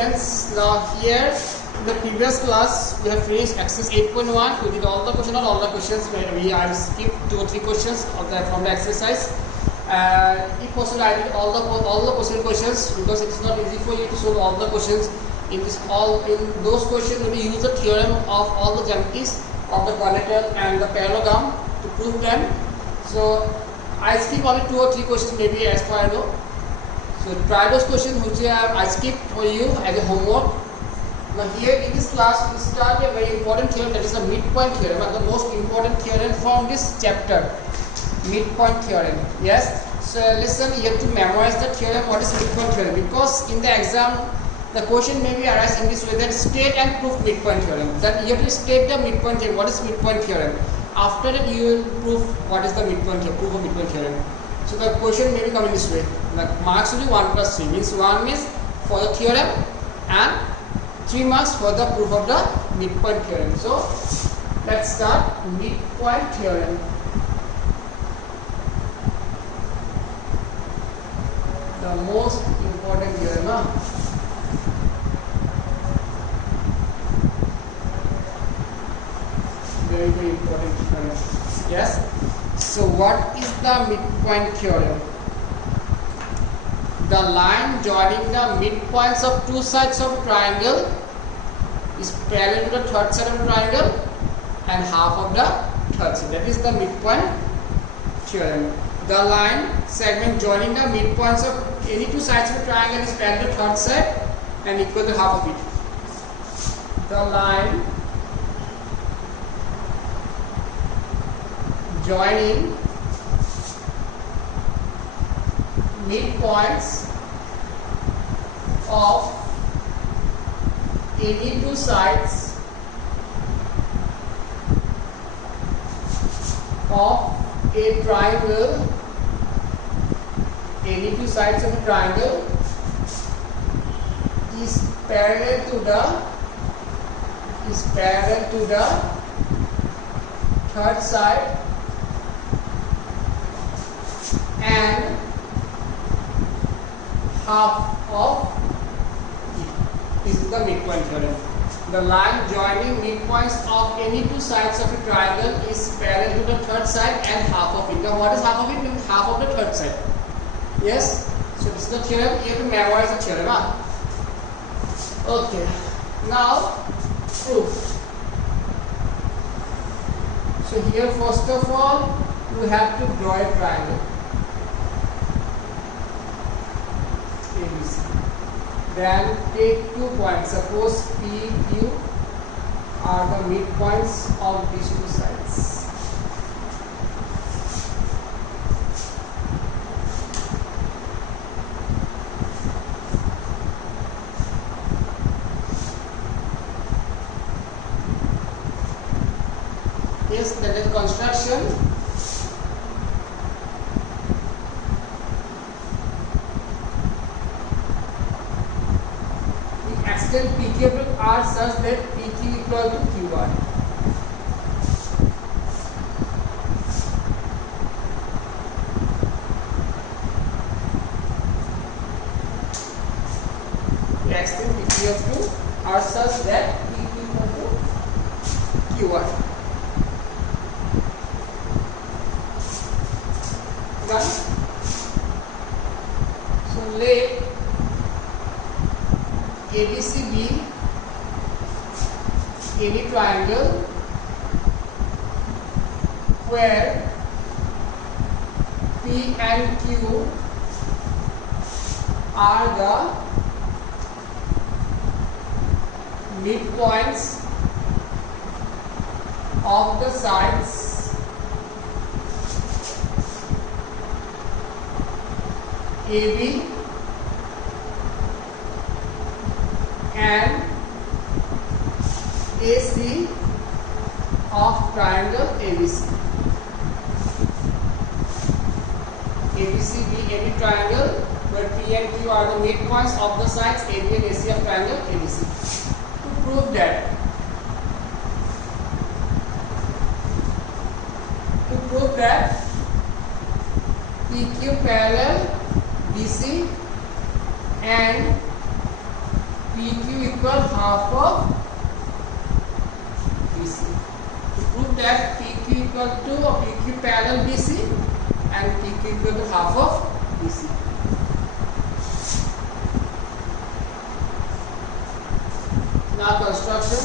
students, now here in the previous class we have finished exercise 8.1. We did all the questions, not all the questions, we I skipped 2 or 3 questions from the exercise. If possible, I did all the possible questions because it is not easy for you to solve all the questions. In those questions we use the theorem of all the geometries of the quadrilateral and the parallelogram to prove them. So I skip only 2 or 3 questions maybe as far as I know. So try those questions which I skipped for you as a homework. Now here in this class we start a very important theorem, that is the midpoint theorem, and the most important theorem from this chapter, midpoint theorem. Yes. So listen, you have to memorize the theorem. What is midpoint theorem? Because in the exam the question may be arise in this way, that state and prove midpoint theorem. That you have to state the midpoint theorem. What is midpoint theorem? After that you will prove what is the midpoint theorem, prove a midpoint theorem. So the question may be coming this way. Like marks will be 1 plus 3, means 1 is for the theorem and 3 marks for the proof of the midpoint theorem. So let's start midpoint theorem. The most important theorem. Very, very important theorem. Yes. So what is the midpoint theorem? The line joining the midpoints of 2 sides of a triangle is parallel to the third side of a triangle and half of the third side. That is the midpoint theorem. The line segment joining the midpoints of any 2 sides of a triangle is parallel to the third side and equal to half of it. The line joining midpoints of any 2 sides of a triangle, any 2 sides of a triangle is parallel to the third side and half of it. This is the midpoint theorem. The line joining midpoints of any 2 sides of a triangle is parallel to the third side and half of it. Now what is half of it? Means half of the third side. Yes. So this is the theorem. You have to memorize the theorem. Okay. Now proof. So here first of all you have to draw a triangle. ABC. Then take 2 points. Suppose P, Q are the midpoints of these 2 sides. Yes, that is construction. Extend PQ to R such that PQ equal to QR. We extend PQ to R such that PQ equal to QR. Done. So let ABC be any triangle where P and Q are the midpoints of the sides AB and AC of triangle ABC. ABC be any triangle where P and Q are the midpoints of the sides AB and AC of triangle ABC. To prove that, PQ parallel BC and PQ equal half of BC. To prove that PQ equal to or PQ parallel BC and PQ equal to half of BC. Now construction.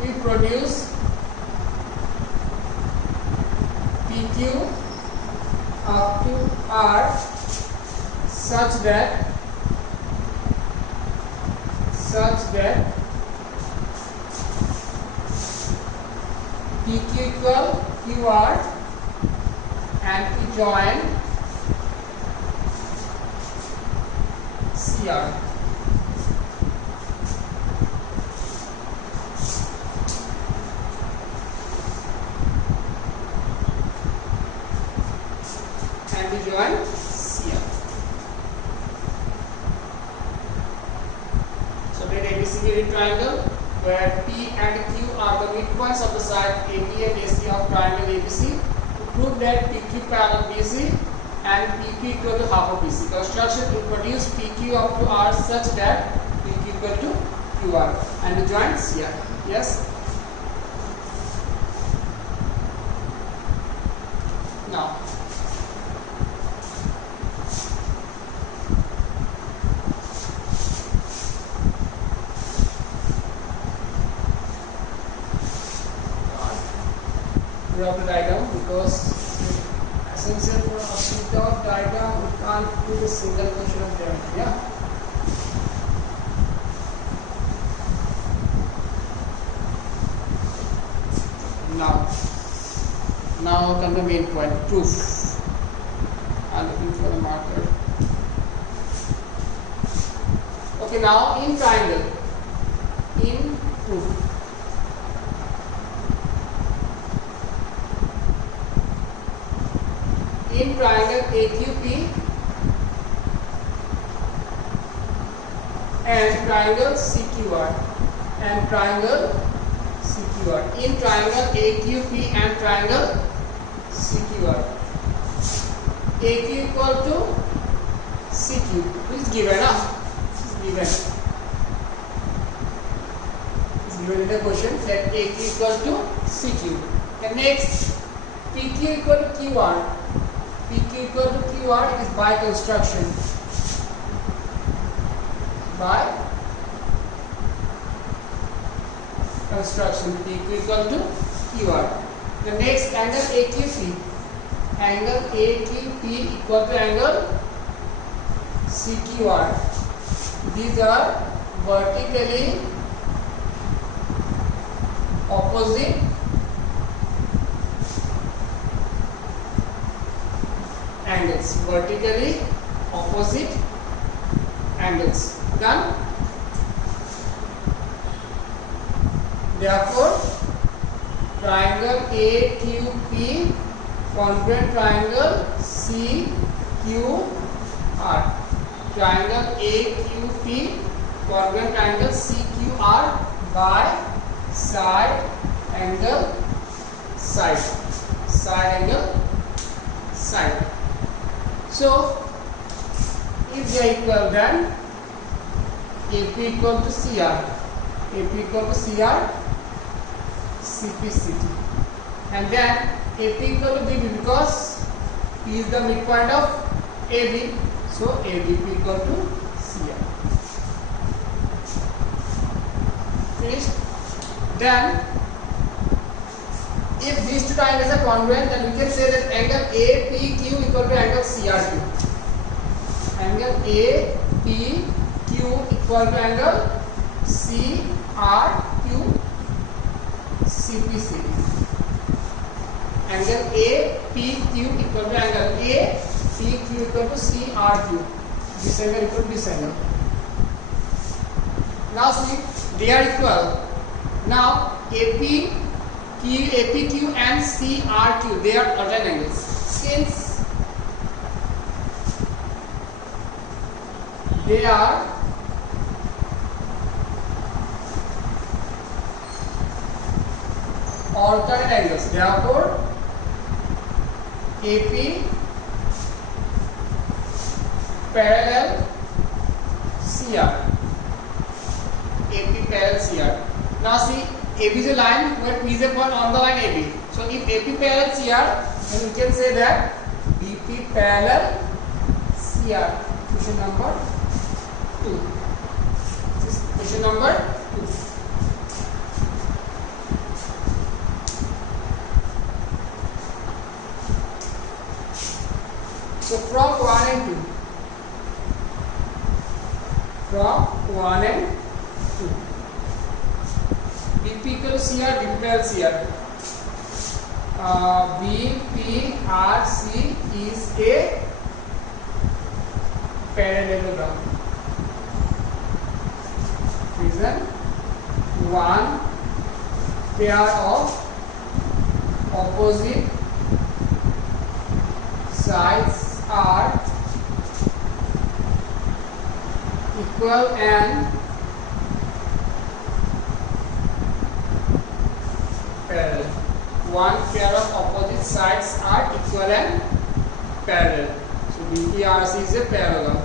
We produce PQ up to R such that PQ equal QR and we join CR. And we join CR. So let ABC be a triangle where P and Q are the midpoints of the side AB and AC of triangle ABC. To prove that PQ parallel BC and PQ equal to half of BC. Construction will produce PQ up to R such that PQ equal to QR and we join CR. Yes? Now draw the diagram because essential for us without diagram we can't do the single question of geometry. Yeah. Now come the main point, proof. I'm looking for the marker. Okay, now in triangle, in proof. In triangle AQP and triangle CQR and triangle CQR. In triangle AQP and triangle CQR. AQ equal to CQ. This is given, This is given in the question that AQ equal to CQ. And next, PQ equal to QR. PQ equal to QR, it is by construction. By construction, PQ equal to QR. The next angle AQP. Angle AQP equal to angle CQR. These are vertically opposite angles. Vertically opposite angles. Done? Therefore, triangle AQP congruent triangle CQR. Triangle AQP congruent triangle CQR by side angle side. Side angle side. So, if they are equal, then AP equal to CR. AP equal to CR, CP, CT. And then AP equal to BB because P is the midpoint of AB. So, ABP equal to CR. Finished? Then, if these two triangles are congruent, then we can say that angle APQ equal to angle CRQ. Angle APQ equal to angle CRQ CPCD. Angle APQ equal to angle APQ equal to CRQ. This angle equal to this angle. Now see, they are equal. Now APQ and CRQ, they are alternate angles. Since they are alternate angles. Therefore, AP parallel CR. AP parallel CR. Now see, AB is a line where P is a point on the line AB. So if AP parallel CR, then we can say that BP parallel CR. Question number 2. This is question number 2. So from 1 and 2. From 1 and 2. BP equal to CR, BP parallel CR. BPRC is a parallelogram. Reason: one pair of opposite sides are equal and parallel. One pair of opposite sides are equal and parallel. So BPRC is a parallelogram.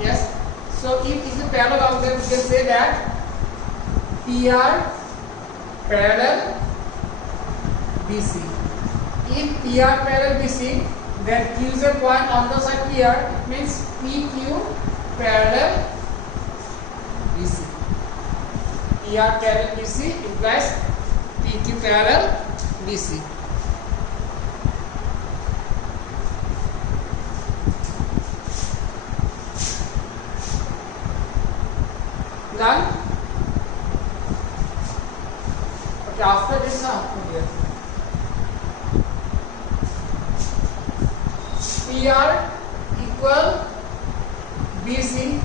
Yes. So if it is a parallelogram, then we can say that PR parallel BC. If PR parallel BC, then Q is a point on the side PR. It means PQ parallel BC. PR parallel BC implies PQ parallel BC. Done? Okay, after this PR equal BC,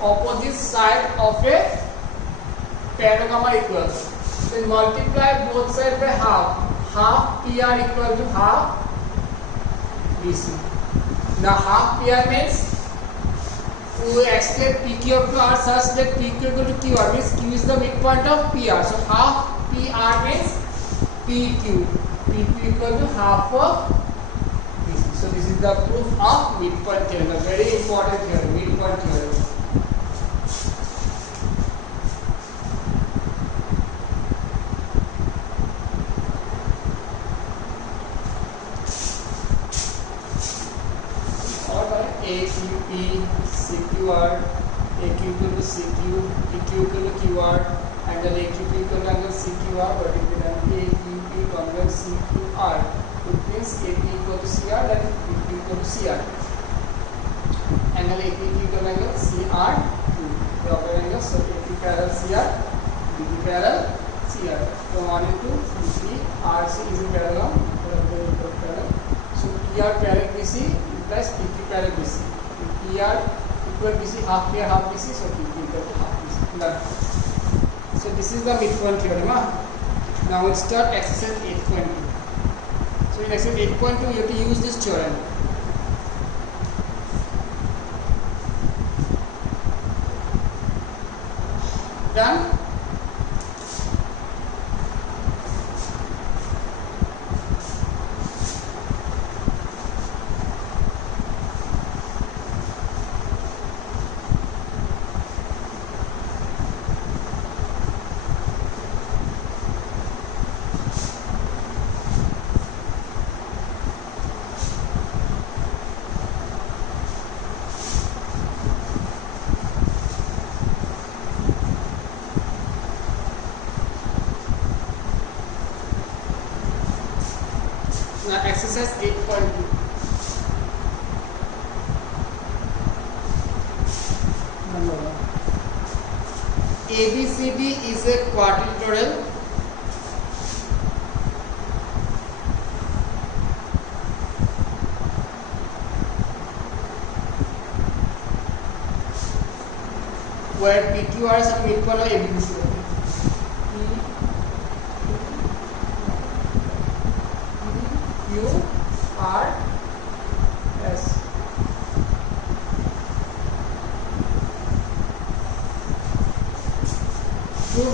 opposite side of a parallelogram are equal. Then multiply both sides by half. Half PR equal to half BC. Now half PR means we extend PQ up to R such that PQ equal to QR, means Q is the midpoint of PR. So half PR means PQ. PQ equal to half of BC. So this is the proof of midpoint theorem. A very important theorem, midpoint theorem. AQP, CQR, AQ equal to CQ, PQ equal to QR, angle AQP equal to angle CQR, vertical angle AQP to angle CQR. It means AP equal to CR, then BP equal to CR. Angle APQ equal to angle CR, the other angle, so AP parallel CR, BP parallel CR. From 1 and 2, BP, RC is a parallel, so PR parallel BC plus PQ parallel BC. PR equal BC, half PR, half BC, so PQ equal to half BC. Done. So this is the midpoint theorem. Now let's start exercise 8.2. So in exercise 8.2, you have to use this theorem. Done. Now exercise 8.2. Number 1. ABCD is a quadrilateral where PQR is a midpoint of ABC.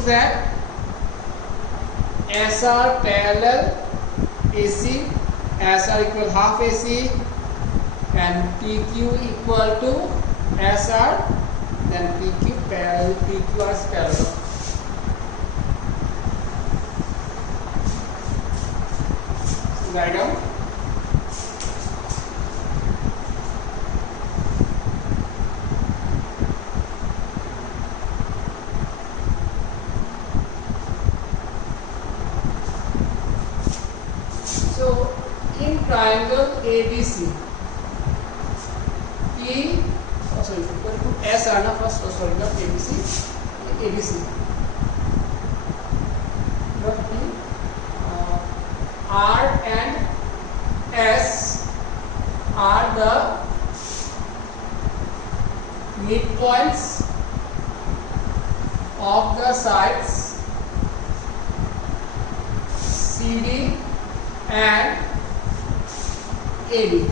that SR parallel AC, SR equal half AC, and PQ equal to SR, then PQ parallel, PQR is parallel. So write down. So in triangle ABC, P, oh sorry, equal to SR na first, oh sorry, not ABC, ABC. Not P, R and S are the midpoints of the sides CD and AB.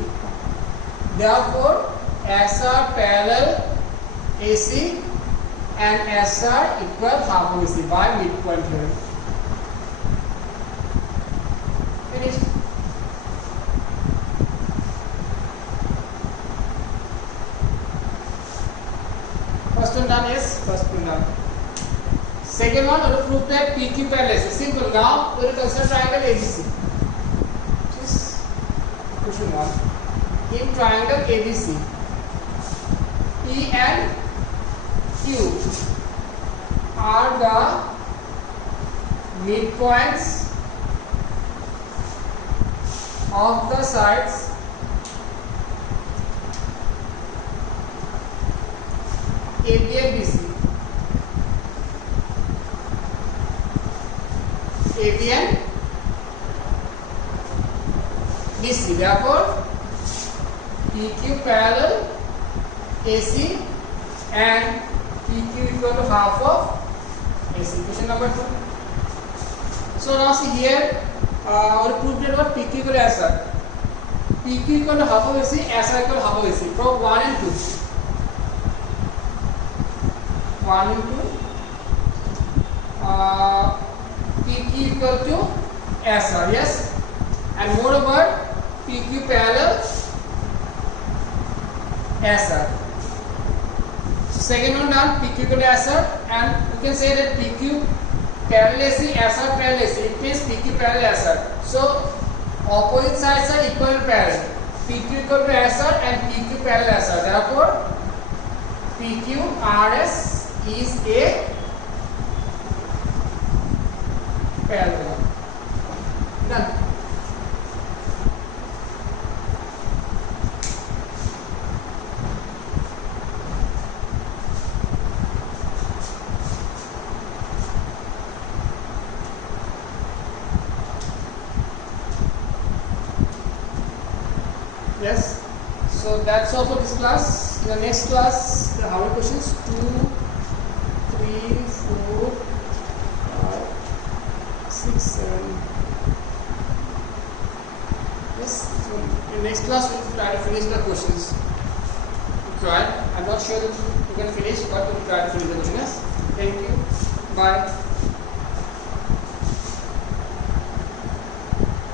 Therefore, SR parallel AC and SR equal half of AC by midpoint theorem. Finished. First one done, yes. First one done. Second one, we will prove that PQ parallel AC. Simple. Now we will consider triangle ABC. Question 1. In triangle ABC, P and Q are the midpoints of the sides AB and BC. AB and BC. Therefore, PQ parallel AC and PQ equal to half of AC. Question number 2. So now see here, our proof that what PQ equal to SR. PQ equal to half of AC, SR equal to half of AC. From 1 and 2. 1 and 2. PQ equal to SR. Yes. And moreover, PQ parallel SR. So second one done, PQ equal to SR, and you can say that PQ parallel AC, SR parallel AC. It means PQ parallel SR. So opposite sides are equal and parallel. PQ equal to SR and PQ parallel SR. Therefore, PQ RS is a parallel. Done. Yes. So that's all for this class. In the next class, there are how many questions? 2, 3, 4, 5, 6, 7. Yes. So in the next class, we will try to finish the questions. We'll try. I'm not sure that we can finish, but we'll try to finish the questions. Thank you. Bye.